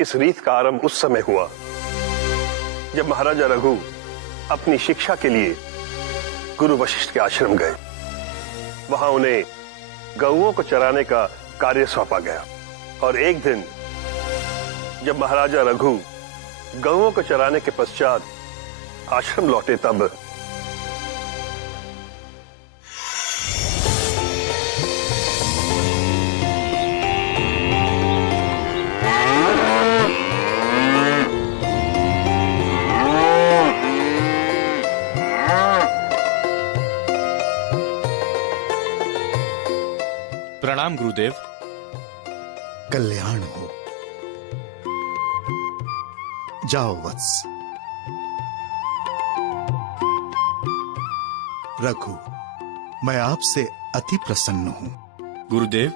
इस रीत का आरंभ उस समय हुआ जब महाराजा रघु अपनी शिक्षा के लिए गुरु वशिष्ठ के आश्रम गए। वहां उन्हें गौओं को चराने का कार्य सौंपा गया और एक दिन जब महाराजा रघु गौओं को चराने के पश्चात आश्रम लौटे तब प्रणाम गुरुदेव। कल्याण हो। जाओ वत्स। रघु, मैं आपसे अति प्रसन्न हूं। गुरुदेव,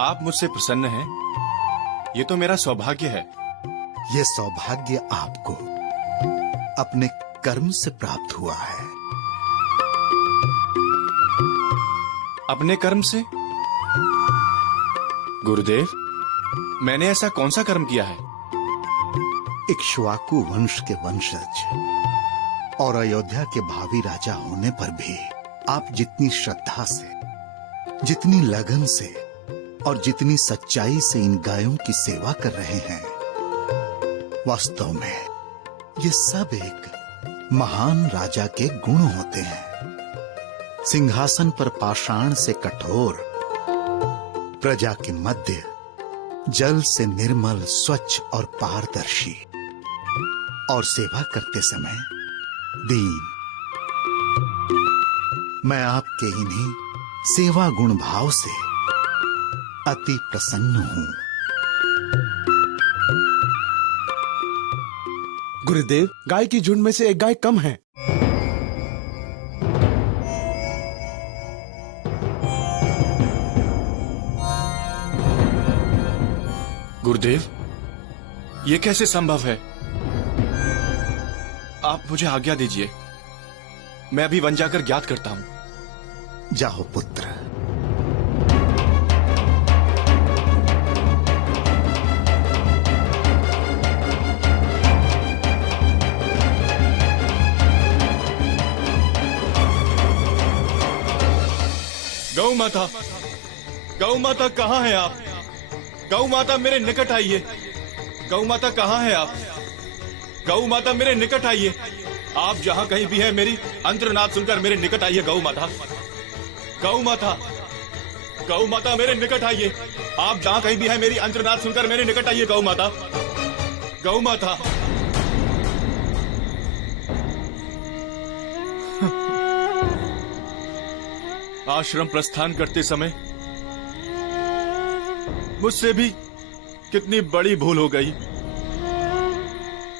आप मुझसे प्रसन्न हैं, ये तो मेरा सौभाग्य है। ये सौभाग्य आपको अपने कर्म से प्राप्त हुआ है। अपने कर्म से? गुरुदेव, मैंने ऐसा कौन सा कर्म किया है? इक्ष्वाकु वंश के वंशज और अयोध्या के भावी राजा होने पर भी आप जितनी श्रद्धा से, जितनी लगन से और जितनी सच्चाई से इन गायों की सेवा कर रहे हैं, वास्तव में ये सब एक महान राजा के गुण होते हैं। सिंहासन पर पाषाण से कठोर, प्रजा के मध्य जल से निर्मल, स्वच्छ और पारदर्शी, और सेवा करते समय दीन। मैं आपके इन्हीं सेवा गुण भाव से अति प्रसन्न हूं। गुरुदेव, गाय की झुंड में से एक गाय कम है। गुरुदेव, ये कैसे संभव है? आप मुझे आज्ञा दीजिए, मैं अभी वन जाकर ज्ञात करता हूं। जाओ पुत्र। गौ माता, गौ माता कहाँ हैं आप? गौ माता मेरे निकट आइए। गौ माता कहाँ हैं आप? गौ माता मेरे निकट आइए। आप जहाँ कहीं भी हैं, मेरी अंतर्नाद सुनकर मेरे निकट आइए। गौ माता, गौ माता, गौ माता मेरे निकट आइए। आप जहाँ कहीं भी हैं, मेरी अंतर्नाद सुनकर मेरे निकट आइए। गौ माता, गौ माता। आश्रम प्रस्थान करते समय मुझसे भी कितनी बड़ी भूल हो गई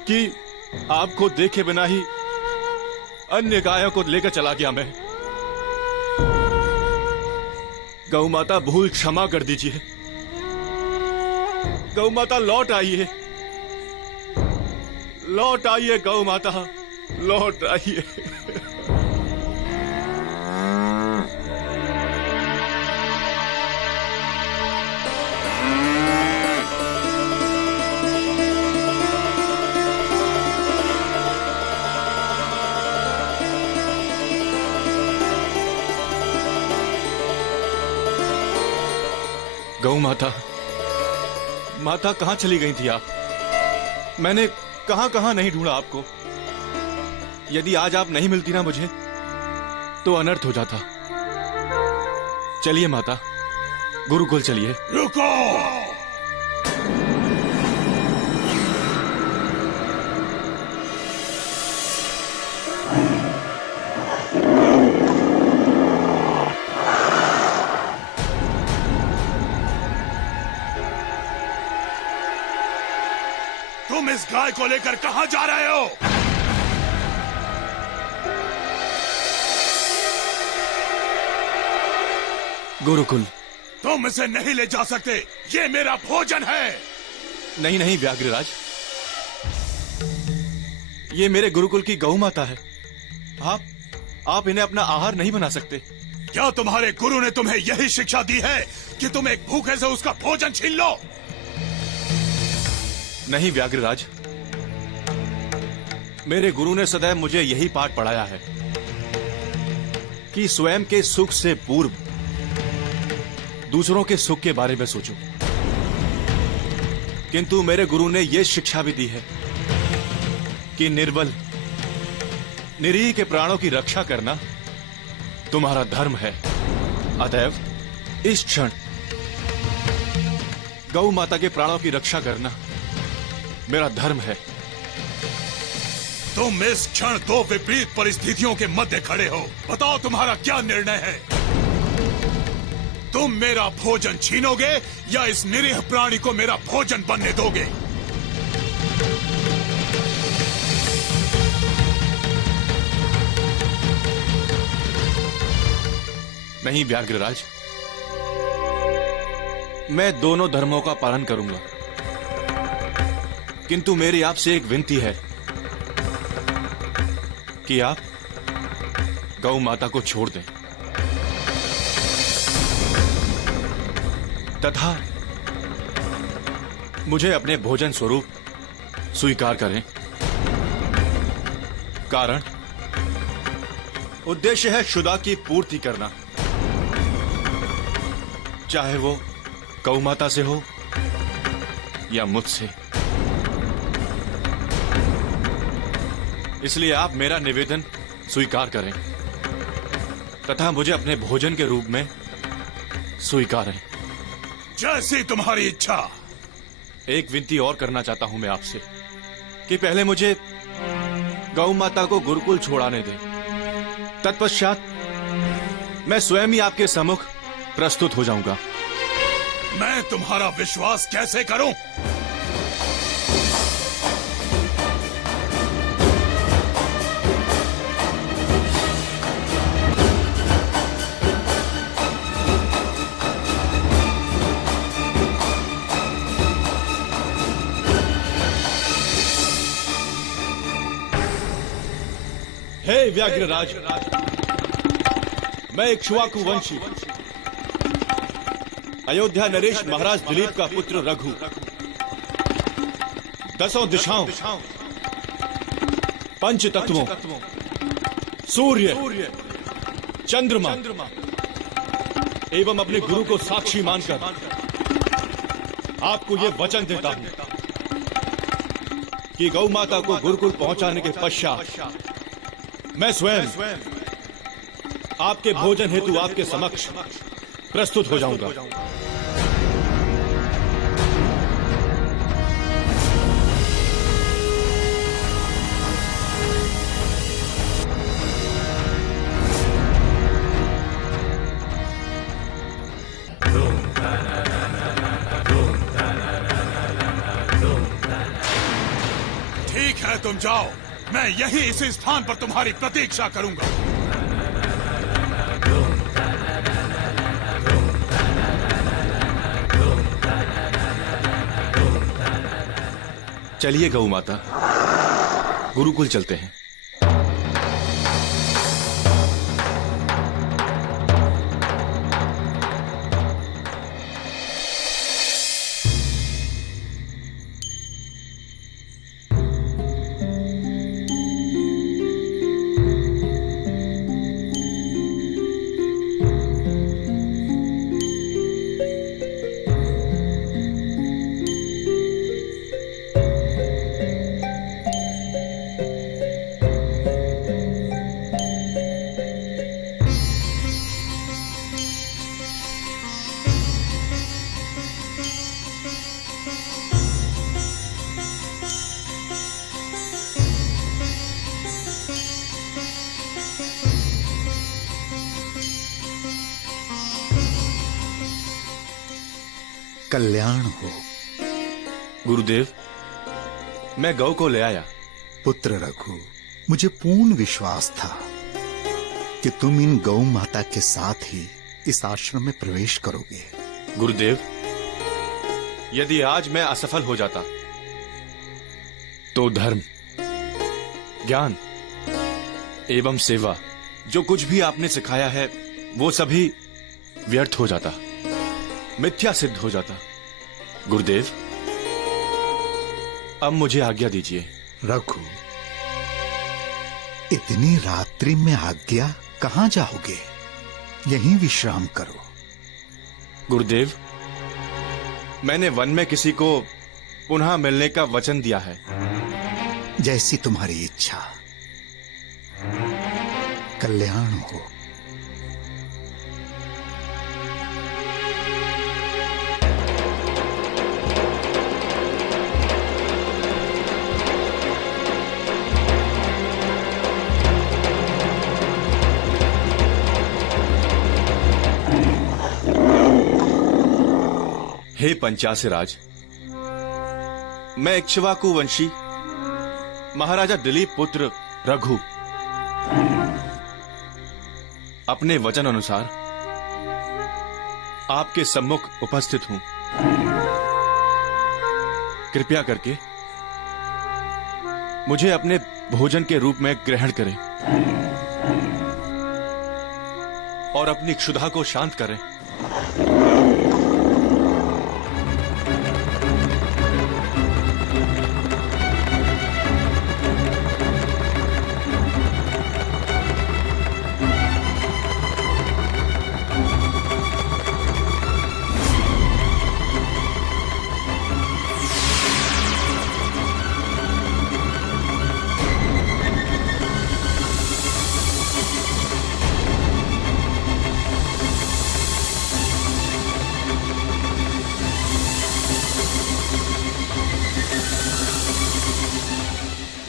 कि आपको देखे बिना ही अन्य गायों को लेकर चला गया मैं। गौ माता, भूल क्षमा कर दीजिए। गौ माता लौट आइए, लौट आइए। गौ माता लौट आइए। गौ माता, माता कहां चली गई थी आप? मैंने कहां कहां नहीं ढूंढा आपको। यदि आज आप नहीं मिलती ना मुझे, तो अनर्थ हो जाता। चलिए माता, गुरुकुल चलिए। रुको! तुम इस गाय को लेकर कहां जा रहे हो? गुरुकुल। तुम इसे नहीं ले जा सकते, ये मेरा भोजन है। नहीं नहीं व्याघ्रराज, ये मेरे गुरुकुल की गौ माता है। आप इन्हें अपना आहार नहीं बना सकते। क्या तुम्हारे गुरु ने तुम्हें यही शिक्षा दी है कि तुम एक भूखे से उसका भोजन छीन लो? नहीं व्याघ्रराज, मेरे गुरु ने सदैव मुझे यही पाठ पढ़ाया है कि स्वयं के सुख से पूर्व दूसरों के सुख के बारे में सोचो। किंतु मेरे गुरु ने यह शिक्षा भी दी है कि निर्बल निरीह के प्राणों की रक्षा करना तुम्हारा धर्म है। अतएव इस क्षण गौ माता के प्राणों की रक्षा करना मेरा धर्म है। तुम इस क्षण दो विपरीत परिस्थितियों के मध्य खड़े हो। बताओ तुम्हारा क्या निर्णय है? तुम मेरा भोजन छीनोगे या इस निरीह प्राणी को मेरा भोजन बनने दोगे? नहीं व्याघ्रराज, मैं दोनों धर्मों का पालन करूंगा, किंतु मेरी आपसे एक विनती है कि आप गौ माता को छोड़ दें तथा मुझे अपने भोजन स्वरूप स्वीकार करें। कारण उद्देश्य है क्षुधा की पूर्ति करना, चाहे वो गौ माता से हो या मुझसे। इसलिए आप मेरा निवेदन स्वीकार करें तथा मुझे अपने भोजन के रूप में स्वीकारें। जैसी तुम्हारी इच्छा। एक विनती और करना चाहता हूं मैं आपसे कि पहले मुझे गौ माता को गुरुकुल छोड़ाने दें, तत्पश्चात मैं स्वयं ही आपके सम्मुख प्रस्तुत हो जाऊंगा। मैं तुम्हारा विश्वास कैसे करूं? हे व्याघ्रराज, मैं इक्ष्वाकु वंशी अयोध्या नरेश महाराज दिलीप का पुत्र रघु, 10 दिशाओं, पंच तत्वों, सूर्य, चंद्रमा एवं अपने गुरु को साक्षी मानकर आपको यह वचन देता हूं कि गौ माता को गुरुकुल पहुंचाने के पश्चात मैं स्वयं आपके भोजन हेतु आपके समक्ष प्रस्तुत हो जाऊंगा। ठीक है, तुम जाओ। मैं यही इसी स्थान पर तुम्हारी प्रतीक्षा करूंगा। चलिए गौ माता, गुरुकुल चलते हैं। कल्याण हो। गुरुदेव, मैं गौ को ले आया। पुत्र रघु, मुझे पूर्ण विश्वास था कि तुम इन गौ माता के साथ ही इस आश्रम में प्रवेश करोगे। गुरुदेव, यदि आज मैं असफल हो जाता तो धर्म, ज्ञान एवं सेवा, जो कुछ भी आपने सिखाया है, वो सभी व्यर्थ हो जाता, मिथ्या सिद्ध हो जाता। गुरुदेव, अब मुझे आज्ञा दीजिए। रघु, इतनी रात्रि में आज्ञा? कहां जाओगे? यहीं विश्राम करो। गुरुदेव, मैंने वन में किसी को पुनः मिलने का वचन दिया है। जैसी तुम्हारी इच्छा। कल्याण हो। हे पंचासराज, मैं इक्ष्वाकु वंशी महाराजा दिलीप पुत्र रघु अपने वचन अनुसार आपके सम्मुख उपस्थित हूं। कृपया करके मुझे अपने भोजन के रूप में ग्रहण करें और अपनी क्षुधा को शांत करें।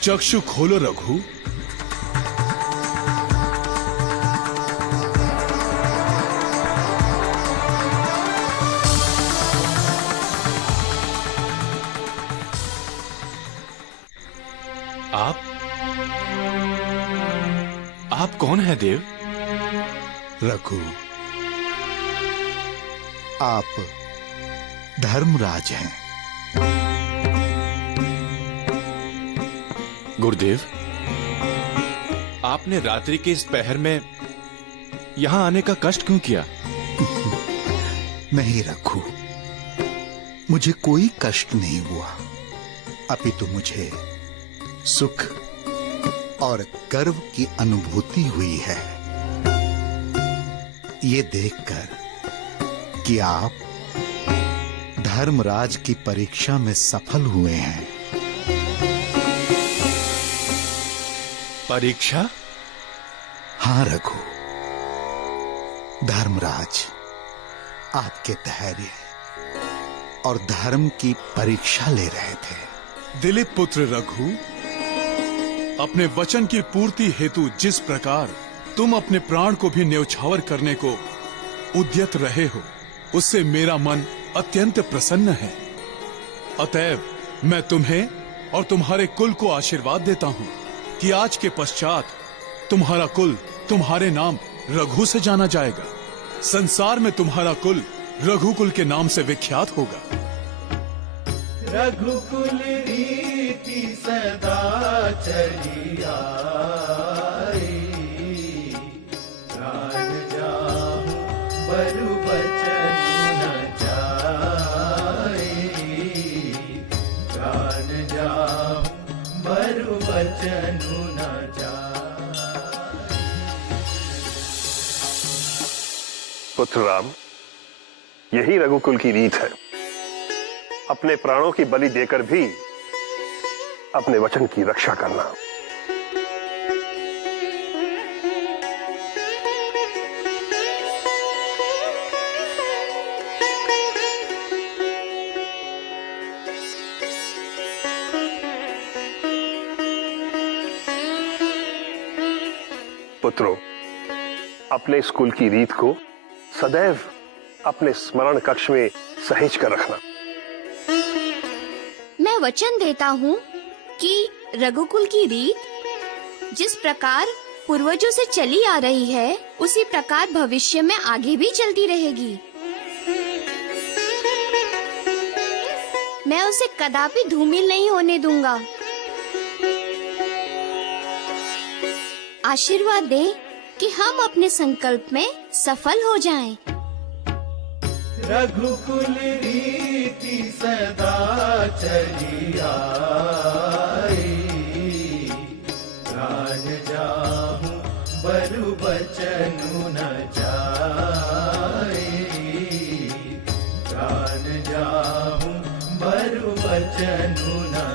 चक्षु खोलो रघु। आप कौन है देव? रघु, आप धर्मराज हैं। गुरुदेव, आपने रात्रि के इस पहर में यहां आने का कष्ट क्यों किया? नहीं रघु, मुझे कोई कष्ट नहीं हुआ, अपितु मुझे सुख और गर्व की अनुभूति हुई है ये देखकर कि आप धर्मराज की परीक्षा में सफल हुए हैं। परीक्षा? हां रघु, धर्मराज आपके धैर्य और धर्म की परीक्षा ले रहे थे। दिलीप पुत्र रघु, अपने वचन की पूर्ति हेतु जिस प्रकार तुम अपने प्राण को भी न्यौछावर करने को उद्यत रहे हो, उससे मेरा मन अत्यंत प्रसन्न है। अतएव मैं तुम्हें और तुम्हारे कुल को आशीर्वाद देता हूं कि आज के पश्चात तुम्हारा कुल तुम्हारे नाम रघु से जाना जाएगा। संसार में तुम्हारा कुल रघुकुल के नाम से विख्यात होगा। रघुकुल रीति सदा चली आई, प्राण जाऊं बरु बचन न जाई, प्राण जाऊं बरु बचन न जाई। पुत्र राम, यही रघुकुल की रीत है, अपने प्राणों की बलि देकर भी अपने वचन की रक्षा करना। पुत्रों, अपने स्कूल की रीत को सदैव अपने स्मरण कक्ष में सहेज कर रखना। मैं वचन देता हूँ कि रघुकुल की रीत जिस प्रकार पूर्वजों से चली आ रही है, उसी प्रकार भविष्य में आगे भी चलती रहेगी। मैं उसे कदापि धूमिल नहीं होने दूंगा। आशीर्वाद दे कि हम अपने संकल्प में सफल हो जाएं। रघुकुल रीति सदा चली आई। बचनु न